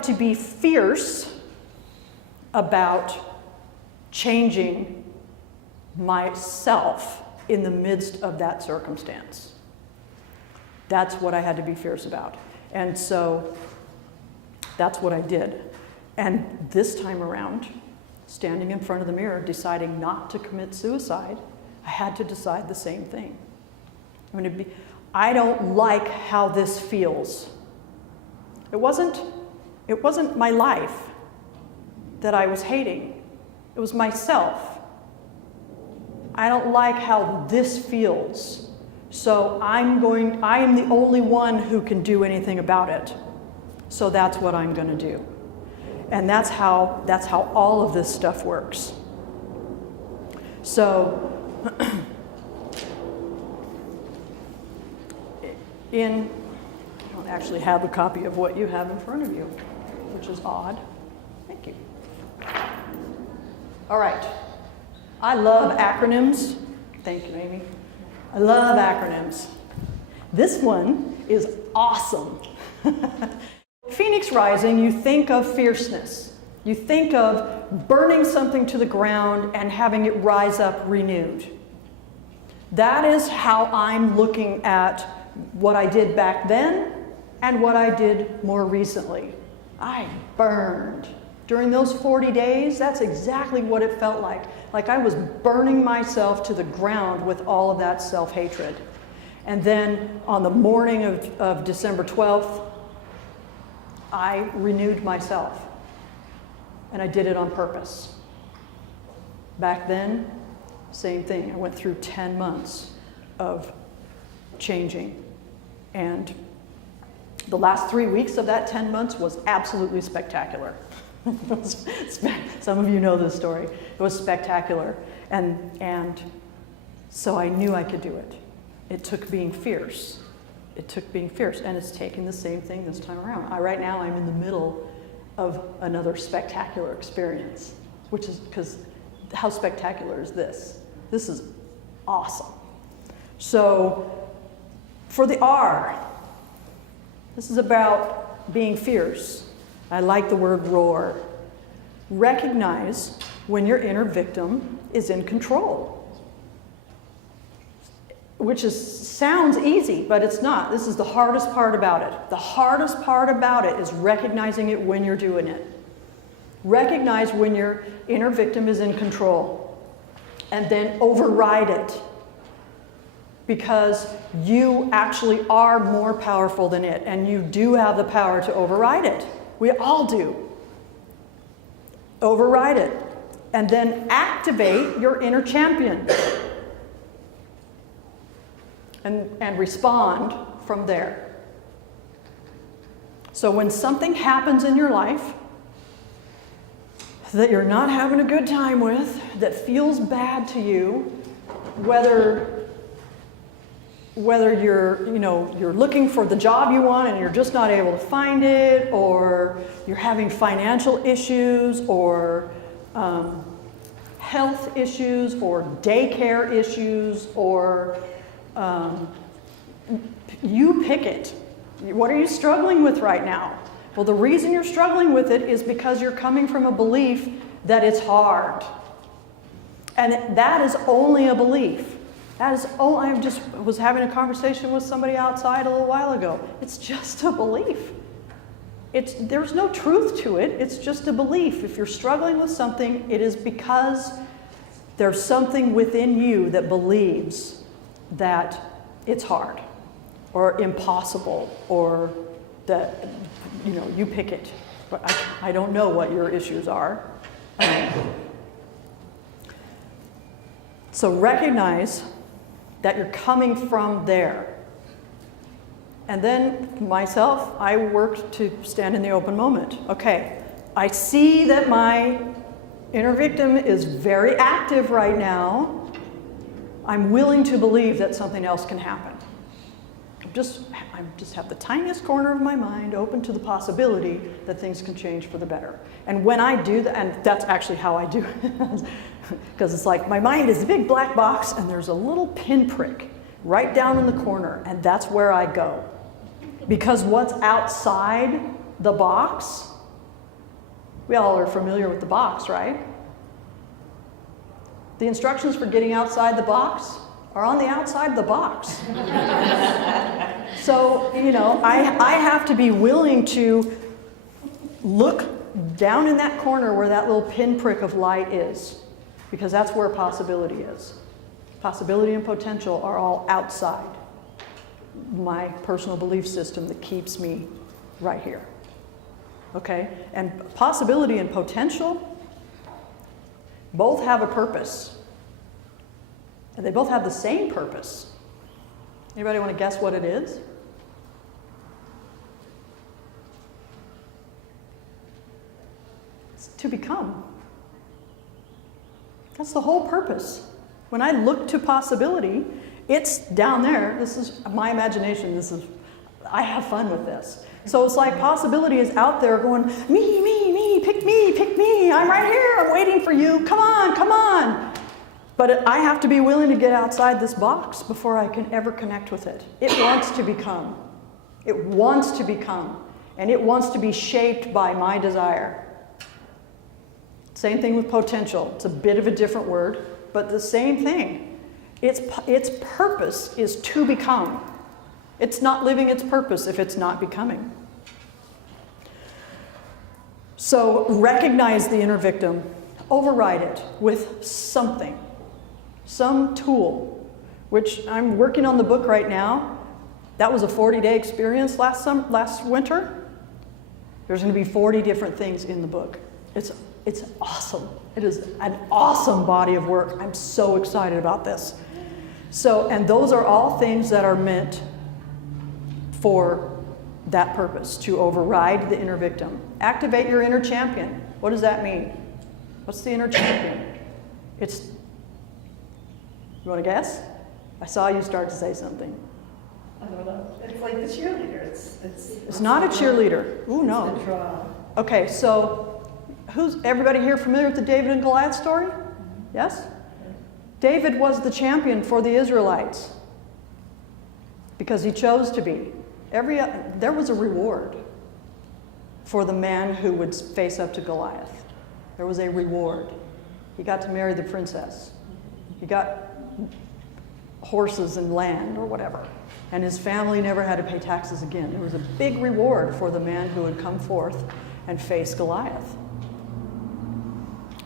decided to be fierce about changing myself in the midst of that circumstance. That's what I had to be fierce about. And so that's what I did. And this time around, standing in front of the mirror, deciding not to commit suicide, I had to decide the same thing. I don't like how this feels. It wasn't my life that I was hating. It was myself. I don't like how this feels. So I am the only one who can do anything about it. So that's what I'm going to do. And that's how all of this stuff works. So I don't actually have a copy of what you have in front of you, which is odd. Thank you. All right. I love acronyms. Thank you, Amy. I love acronyms. This one is awesome. Phoenix Rising, you think of fierceness. You think of burning something to the ground and having it rise up renewed. That is how I'm looking at what I did back then and what I did more recently. I burned. During those 40 days, that's exactly what it felt like. Like I was burning myself to the ground with all of that self-hatred. And then on the morning of December 12th, I renewed myself. And I did it on purpose. Back then, same thing. I went through 10 months of changing. And the last 3 weeks of that 10 months was absolutely spectacular. Some of you know this story. It was spectacular. And so I knew I could do it. It took being fierce. It took being fierce. And it's taking the same thing this time around. Right now I'm in the middle of another spectacular experience, which is because how spectacular is this? This is awesome. So for the R, this is about being fierce. I like the word roar. Recognize when your inner victim is in control. Which sounds easy, but it's not. This is the hardest part about it. The hardest part about it is recognizing it when you're doing it. Recognize when your inner victim is in control, and then override it. Because you actually are more powerful than it, and you do have the power to override it. We all do. Override it, and then activate your inner champion. And respond from there. So when something happens in your life that you're not having a good time with, that feels bad to you, whether you're looking for the job you want and you're just not able to find it, or you're having financial issues, or health issues, or daycare issues, or you pick it. What are you struggling with right now? Well, the reason you're struggling with it is because you're coming from a belief that it's hard. And that is only a belief. I just was having a conversation with somebody outside a little while ago. It's just a belief. There's no truth to it. It's just a belief. If you're struggling with something, it is because there's something within you that believes that it's hard or impossible, or that, you pick it. But I don't know what your issues are. So recognize that you're coming from there. And then myself, I worked to stand in the open moment. Okay, I see that my inner victim is very active right now. I'm willing to believe that something else can happen. I just have the tiniest corner of my mind open to the possibility that things can change for the better. And when I do that, and that's actually how I do it, because it's like my mind is a big black box and there's a little pinprick right down in the corner, and that's where I go. Because what's outside the box We all are familiar with the box, right? The instructions for getting outside the box are on the outside of the box. So, you know, I have to be willing to look down in that corner where that little pinprick of light is, because that's where possibility is. Possibility and potential are all outside my personal belief system that keeps me right here. Okay? And possibility and potential both have a purpose. And they both have the same purpose. Anybody want to guess what it is? It's to become. That's the whole purpose. When I look to possibility, it's down there. This is my imagination. I have fun with this. So it's like possibility is out there going, me, pick me. I'm right here. I'm waiting for you. Come on, come on. But I have to be willing to get outside this box before I can ever connect with it. It wants to become. It wants to become. And it wants to be shaped by my desire. Same thing with potential. It's a bit of a different word, but the same thing. Its purpose is to become. It's not living its purpose if it's not becoming. So recognize the inner victim. Override it with something. Some tool, which I'm working on the book right now. That was a 40-day experience last winter. There's going to be 40 different things in the book. It's awesome. It is an awesome body of work. I'm so excited about this. So, and those are all things that are meant for that purpose, to override the inner victim. Activate your inner champion. What does that mean? What's the inner champion? You want to guess? I saw you start to say something. I don't know. It's like the cheerleader. It's not a cheerleader. Ooh, no. It's the draw. Okay, so everybody here familiar with the David and Goliath story? Yes? David was the champion for the Israelites because he chose to be. There was a reward for the man who would face up to Goliath. There was a reward. He got to marry the princess. He got horses and land or whatever. And his family never had to pay taxes again. There was a big reward for the man who would come forth and face Goliath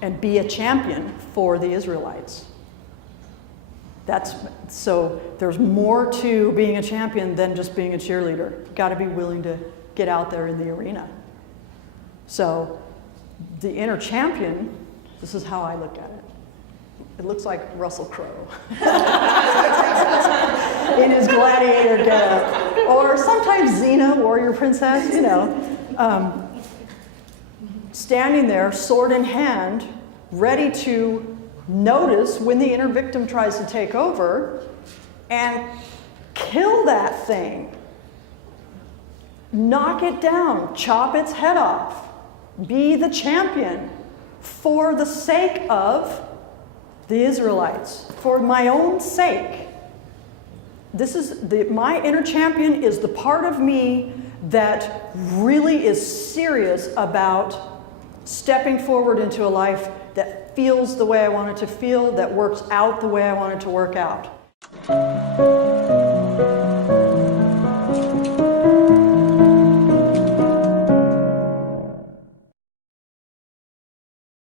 and be a champion for the Israelites. So there's more to being a champion than just being a cheerleader. You've got to be willing to get out there in the arena. So the inner champion, this is how I look at it. It looks like Russell Crowe in his gladiator getup, or sometimes Xena, warrior princess, you know, standing there, sword in hand, ready to notice when the inner victim tries to take over and kill that thing. Knock it down, chop its head off. Be the champion for the sake of the Israelites, for my own sake. My inner champion is the part of me that really is serious about stepping forward into a life that feels the way I want it to feel, that works out the way I want it to work out.